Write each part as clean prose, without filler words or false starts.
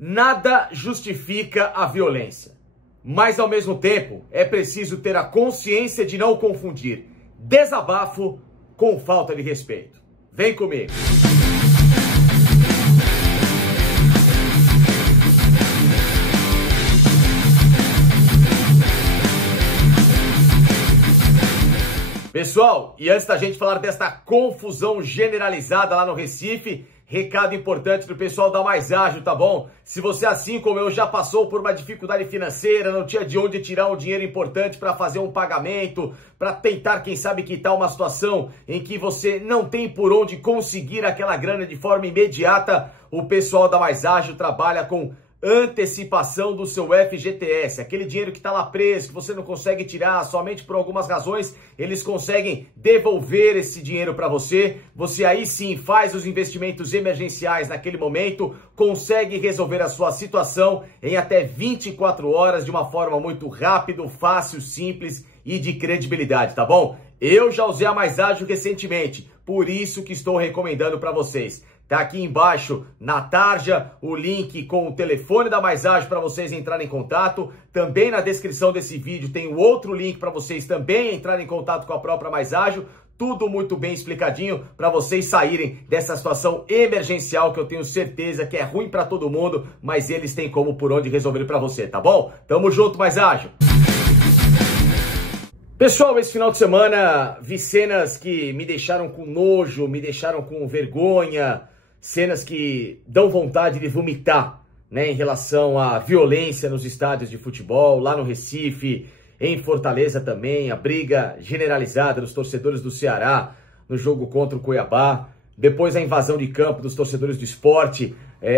Nada justifica a violência, mas ao mesmo tempo é preciso ter a consciência de não confundir desabafo com falta de respeito. Vem comigo! Pessoal, e antes da gente falar desta confusão generalizada lá no Recife, recado importante do pessoal da Mais Ágil, tá bom? Se você, assim como eu, já passou por uma dificuldade financeira, não tinha de onde tirar um dinheiro importante para fazer um pagamento, para tentar, quem sabe, quitar uma situação em que você não tem por onde conseguir aquela grana de forma imediata, o pessoal da Mais Ágil trabalha com antecipação do seu FGTS, aquele dinheiro que está lá preso, que você não consegue tirar somente por algumas razões, eles conseguem devolver esse dinheiro para você, você aí sim faz os investimentos emergenciais naquele momento, consegue resolver a sua situação em até 24 horas de uma forma muito rápida, fácil, simples e de credibilidade, tá bom? Eu já usei a Mais Ágil recentemente, por isso que estou recomendando para vocês. Tá aqui embaixo na tarja o link com o telefone da Mais Ágil para vocês entrarem em contato. Também na descrição desse vídeo tem o outro link para vocês também entrarem em contato com a própria Mais Ágil. Tudo muito bem explicadinho para vocês saírem dessa situação emergencial que eu tenho certeza que é ruim para todo mundo, mas eles têm como por onde resolver para você, tá bom? Tamo junto, Mais Ágil! Pessoal, esse final de semana vi cenas que me deixaram com nojo, me deixaram com vergonha, cenas que dão vontade de vomitar, né, em relação à violência nos estádios de futebol, lá no Recife, em Fortaleza também, a briga generalizada dos torcedores do Ceará no jogo contra o Cuiabá, depois a invasão de campo dos torcedores do Sport,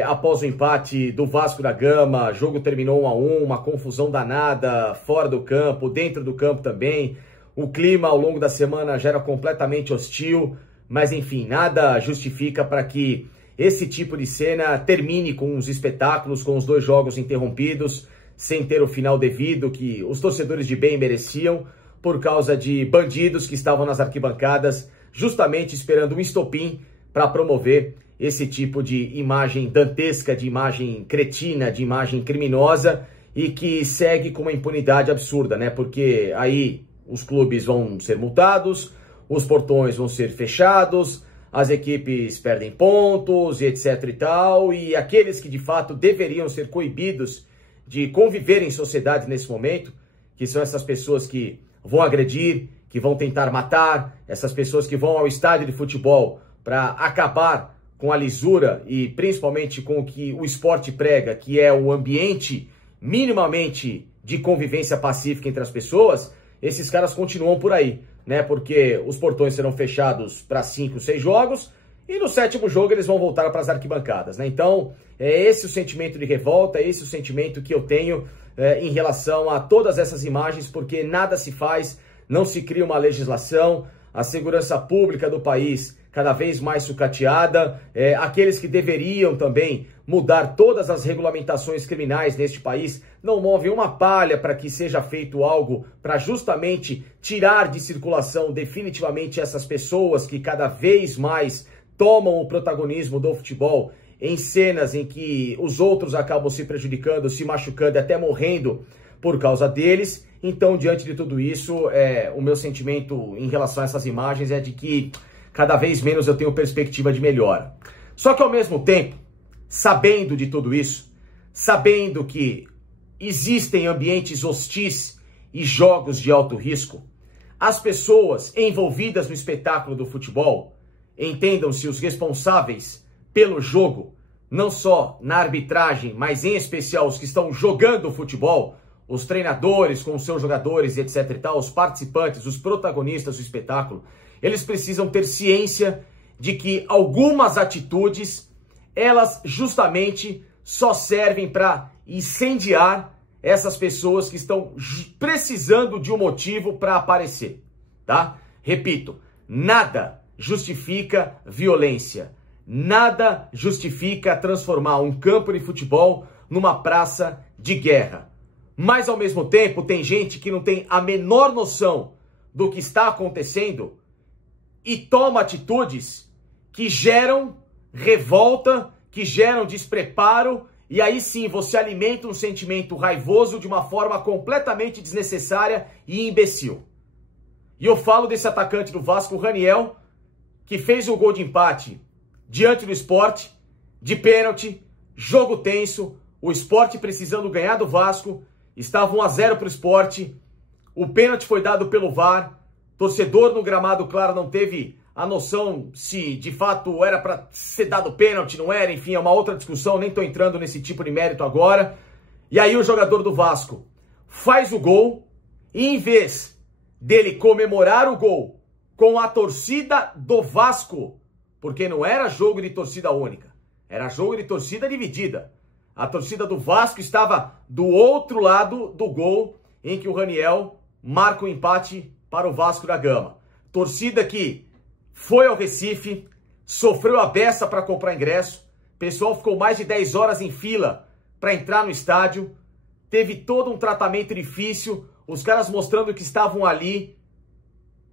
após o empate do Vasco da Gama, o jogo terminou 1-1, uma confusão danada, fora do campo, dentro do campo também, o clima ao longo da semana já era completamente hostil, mas enfim, nada justifica para que esse tipo de cena termine com os espetáculos, com os 2 jogos interrompidos, sem ter o final devido que os torcedores de bem mereciam, por causa de bandidos que estavam nas arquibancadas, justamente esperando um estopim para promover esse tipo de imagem dantesca, de imagem cretina, de imagem criminosa e que segue com uma impunidade absurda, né? Porque aí os clubes vão ser multados, os portões vão ser fechados, as equipes perdem pontos e etc e tal, e aqueles que de fato deveriam ser coibidos de conviver em sociedade nesse momento, que são essas pessoas que vão agredir, que vão tentar matar, essas pessoas que vão ao estádio de futebol para acabar com a lisura e principalmente com o que o esporte prega, que é o ambiente minimamente de convivência pacífica entre as pessoas, esses caras continuam por aí, né? Porque os portões serão fechados para 5, 6 jogos e no 7º jogo eles vão voltar para as arquibancadas, né? Então, é esse o sentimento de revolta, é esse o sentimento que eu tenho em relação a todas essas imagens, porque nada se faz, não se cria uma legislação, a segurança pública do país cada vez mais sucateada, aqueles que deveriam também mudar todas as regulamentações criminais neste país não movem uma palha para que seja feito algo para justamente tirar de circulação definitivamente essas pessoas que cada vez mais tomam o protagonismo do futebol em cenas em que os outros acabam se prejudicando, se machucando e até morrendo por causa deles. Então, diante de tudo isso, o meu sentimento em relação a essas imagens é de que cada vez menos eu tenho perspectiva de melhora. Só que ao mesmo tempo, sabendo de tudo isso, sabendo que existem ambientes hostis e jogos de alto risco, as pessoas envolvidas no espetáculo do futebol, entendam-se os responsáveis pelo jogo, não só na arbitragem, mas em especial os que estão jogando o futebol, os treinadores com os seus jogadores e etc e tal, os participantes, os protagonistas do espetáculo, eles precisam ter ciência de que algumas atitudes, elas justamente só servem para incendiar essas pessoas que estão precisando de um motivo para aparecer, tá? Repito, nada justifica violência, nada justifica transformar um campo de futebol numa praça de guerra. Mas ao mesmo tempo tem gente que não tem a menor noção do que está acontecendo e toma atitudes que geram revolta, que geram despreparo E aí sim, você alimenta um sentimento raivoso de uma forma completamente desnecessária e imbecil. E eu falo desse atacante do Vasco, o Raniel, que fez o gol de empate diante do Sport, de pênalti, jogo tenso, o Sport precisando ganhar do Vasco, estava 1-0 para o Sport, o pênalti foi dado pelo VAR, torcedor no gramado, claro, não teve a noção se de fato era para ser dado pênalti, não era, enfim, é uma outra discussão, nem estou entrando nesse tipo de mérito agora. E aí o jogador do Vasco faz o gol e em vez dele comemorar o gol com a torcida do Vasco, porque não era jogo de torcida única, era jogo de torcida dividida. A torcida do Vasco estava do outro lado do gol em que o Raniel marca o empate para o Vasco da Gama. Torcida que foi ao Recife, sofreu a beça para comprar ingresso, o pessoal ficou mais de 10 horas em fila para entrar no estádio, teve todo um tratamento difícil, os caras mostrando que estavam ali,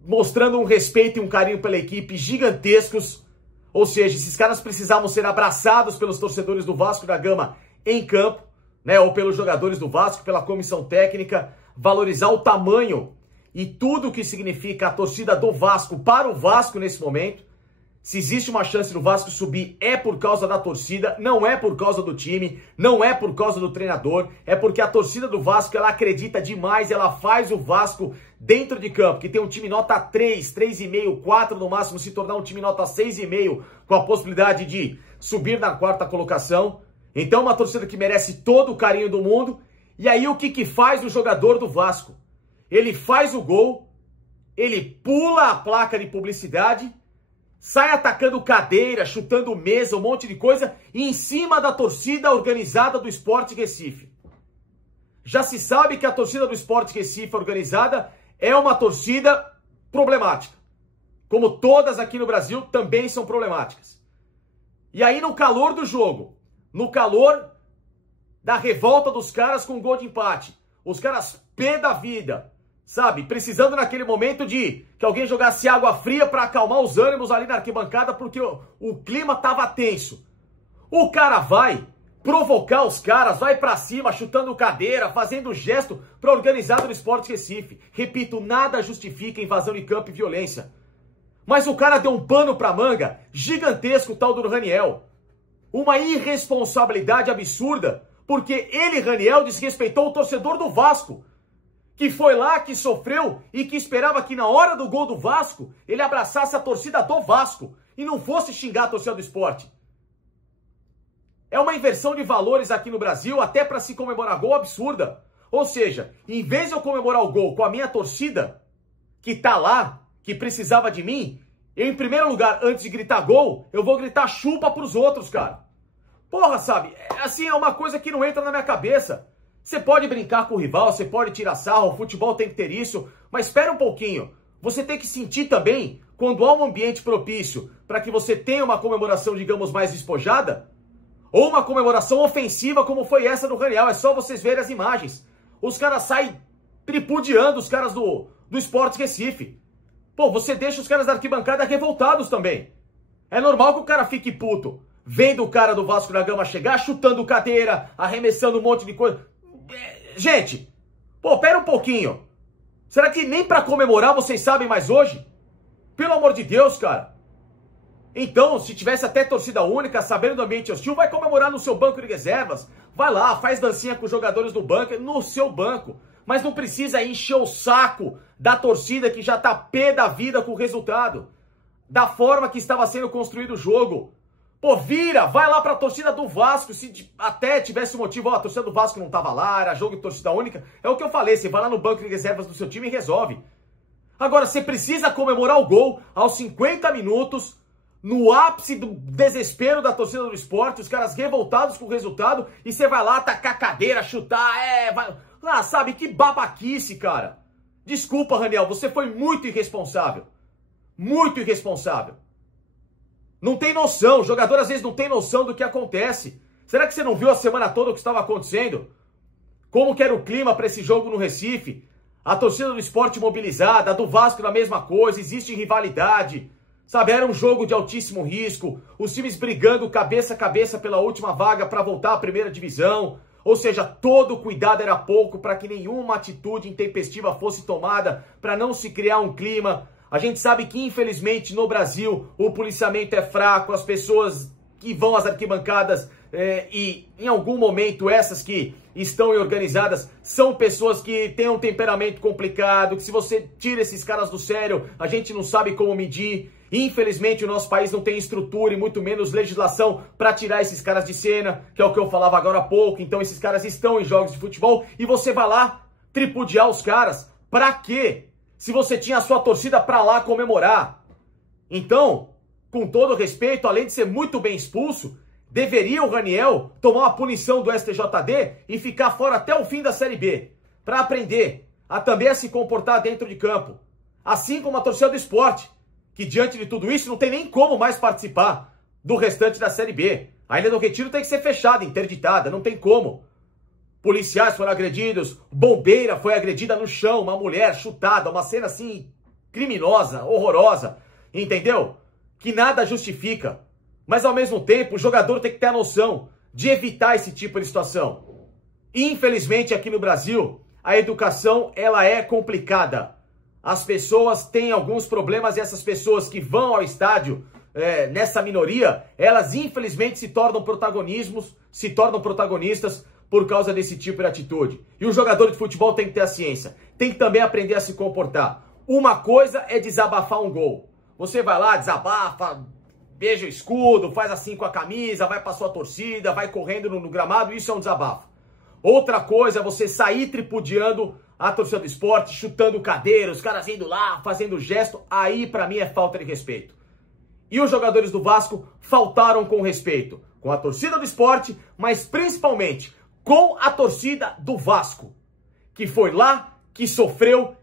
mostrando um respeito e um carinho pela equipe gigantescos, ou seja, esses caras precisavam ser abraçados pelos torcedores do Vasco da Gama em campo, né, ou pelos jogadores do Vasco, pela comissão técnica, valorizar o tamanho e tudo o que significa a torcida do Vasco para o Vasco nesse momento. Se existe uma chance do Vasco subir, é por causa da torcida, não é por causa do time, não é por causa do treinador, é porque a torcida do Vasco, ela acredita demais, ela faz o Vasco dentro de campo, que tem um time nota 3, 3,5, 4 no máximo, se tornar um time nota 6,5, com a possibilidade de subir na quarta colocação. Então uma torcida que merece todo o carinho do mundo. E aí o que faz o jogador do Vasco? Ele faz o gol, ele pula a placa de publicidade, sai atacando cadeira, chutando mesa, um monte de coisa, em cima da torcida organizada do Sport Recife. Já se sabe que a torcida do Sport Recife organizada é uma torcida problemática. Como todas aqui no Brasil também são problemáticas. E aí no calor do jogo, no calor da revolta dos caras com o gol de empate, os caras pé da vida, sabe? Precisando naquele momento de que alguém jogasse água fria para acalmar os ânimos ali na arquibancada, porque o clima tava tenso. O cara vai provocar os caras, vai para cima, chutando cadeira, fazendo gesto para organizar o Sport Recife. Repito, nada justifica invasão de campo e violência. Mas o cara deu um pano pra manga gigantesco, tal do Raniel. Uma irresponsabilidade absurda, porque ele, Raniel, desrespeitou o torcedor do Vasco, que foi lá, que sofreu e que esperava que na hora do gol do Vasco, ele abraçasse a torcida do Vasco e não fosse xingar a torcida do Sport. É uma inversão de valores aqui no Brasil, até para se comemorar gol, absurda. Ou seja, em vez de eu comemorar o gol com a minha torcida, que tá lá, que precisava de mim, eu, em primeiro lugar, antes de gritar gol, eu vou gritar chupa pros outros, cara. Porra, sabe? Assim, é uma coisa que não entra na minha cabeça. Você pode brincar com o rival, você pode tirar sarro, o futebol tem que ter isso, mas espera um pouquinho. Você tem que sentir também, quando há um ambiente propício para que você tenha uma comemoração, digamos, mais despojada, ou uma comemoração ofensiva como foi essa do Raniel. É só vocês verem as imagens. Os caras saem tripudiando os caras do Sport Recife. Pô, você deixa os caras da arquibancada revoltados também. É normal que o cara fique puto, vendo o cara do Vasco da Gama chegar, chutando cadeira, arremessando um monte de coisa. Gente, pô, pera um pouquinho. Será que nem pra comemorar vocês sabem mais hoje? Pelo amor de Deus, cara. Então, se tivesse até torcida única, sabendo do ambiente hostil, vai comemorar no seu banco de reservas. Vai lá, faz dancinha com os jogadores do banco, no seu banco. Mas não precisa encher o saco da torcida que já tá pé da vida com o resultado. Da forma que estava sendo construído o jogo. Pô, vira, vai lá pra torcida do Vasco, se até tivesse motivo, ó, a torcida do Vasco não tava lá, era jogo de torcida única. É o que eu falei, você vai lá no banco de reservas do seu time e resolve. Agora, você precisa comemorar o gol aos 50 minutos, no ápice do desespero da torcida do Sport, os caras revoltados com o resultado, e você vai lá tacar cadeira, chutar, vai... Ah, sabe, que babaquice, cara. Desculpa, Raniel, você foi muito irresponsável. Muito irresponsável. Não tem noção, o jogador às vezes não tem noção do que acontece. Será que você não viu a semana toda o que estava acontecendo? Como que era o clima para esse jogo no Recife? A torcida do Sport mobilizada, a do Vasco na mesma coisa, existe rivalidade. Sabe, era um jogo de altíssimo risco, os times brigando cabeça a cabeça pela última vaga para voltar à primeira divisão. Ou seja, todo cuidado era pouco para que nenhuma atitude intempestiva fosse tomada, para não se criar um clima. A gente sabe que, infelizmente, no Brasil, o policiamento é fraco, as pessoas que vão às arquibancadas e, em algum momento, essas que estão organizadas, são pessoas que têm um temperamento complicado, que se você tira esses caras do sério, a gente não sabe como medir. Infelizmente, o nosso país não tem estrutura e muito menos legislação para tirar esses caras de cena, que é o que eu falava agora há pouco. Então, esses caras estão em jogos de futebol e você vai lá tripudiar os caras. Pra quê? Se você tinha a sua torcida pra lá comemorar. Então, com todo respeito, além de ser muito bem expulso, deveria o Raniel tomar uma punição do STJD e ficar fora até o fim da Série B, para aprender a também se comportar dentro de campo. Assim como a torcida do Sport, que diante de tudo isso não tem nem como mais participar do restante da Série B. A Ilha do Retiro tem que ser fechada, interditada, não tem como. Policiais foram agredidos, bombeira foi agredida no chão, uma mulher chutada, uma cena assim criminosa, horrorosa, entendeu? Que nada justifica. Mas ao mesmo tempo o jogador tem que ter a noção de evitar esse tipo de situação. Infelizmente aqui no Brasil a educação ela é complicada. As pessoas têm alguns problemas e essas pessoas que vão ao estádio nessa minoria, elas infelizmente se tornam protagonistas por causa desse tipo de atitude. E o jogador de futebol tem que ter a ciência, tem que também aprender a se comportar. Uma coisa é desabafar um gol. Você vai lá, desabafa, beija o escudo, faz assim com a camisa, vai pra sua torcida, vai correndo no gramado, isso é um desabafo. Outra coisa é você sair tripudiando a torcida do Sport, chutando cadeira, os caras indo lá, fazendo gesto, aí pra mim é falta de respeito. E os jogadores do Vasco faltaram com respeito com a torcida do Sport, mas principalmente com a torcida do Vasco, que foi lá, que sofreu,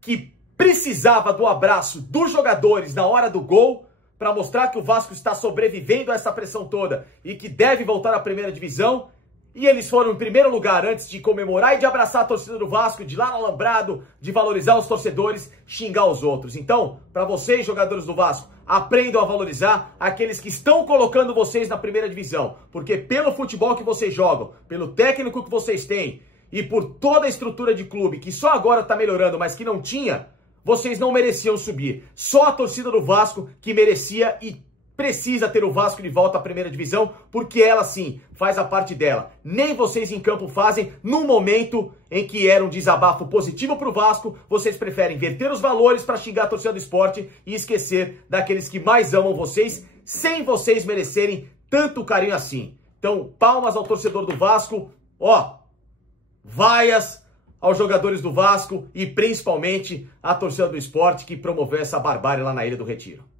que precisava do abraço dos jogadores na hora do gol, para mostrar que o Vasco está sobrevivendo a essa pressão toda e que deve voltar à primeira divisão. E eles foram em primeiro lugar antes de comemorar e de abraçar a torcida do Vasco, de ir lá no alambrado, de valorizar os torcedores, xingar os outros. Então, para vocês, jogadores do Vasco, aprendam a valorizar aqueles que estão colocando vocês na primeira divisão. Porque pelo futebol que vocês jogam, pelo técnico que vocês têm e por toda a estrutura de clube que só agora está melhorando, mas que não tinha, vocês não mereciam subir. Só a torcida do Vasco que merecia e precisa ter o Vasco de volta à primeira divisão, porque ela sim faz a parte dela. Nem vocês em campo fazem. No momento em que era um desabafo positivo para o Vasco, vocês preferem inverter os valores para xingar a torcida do Sport e esquecer daqueles que mais amam vocês, sem vocês merecerem tanto carinho assim. Então, palmas ao torcedor do Vasco, vaias aos jogadores do Vasco e principalmente à torcida do Sport que promoveu essa barbárie lá na Ilha do Retiro.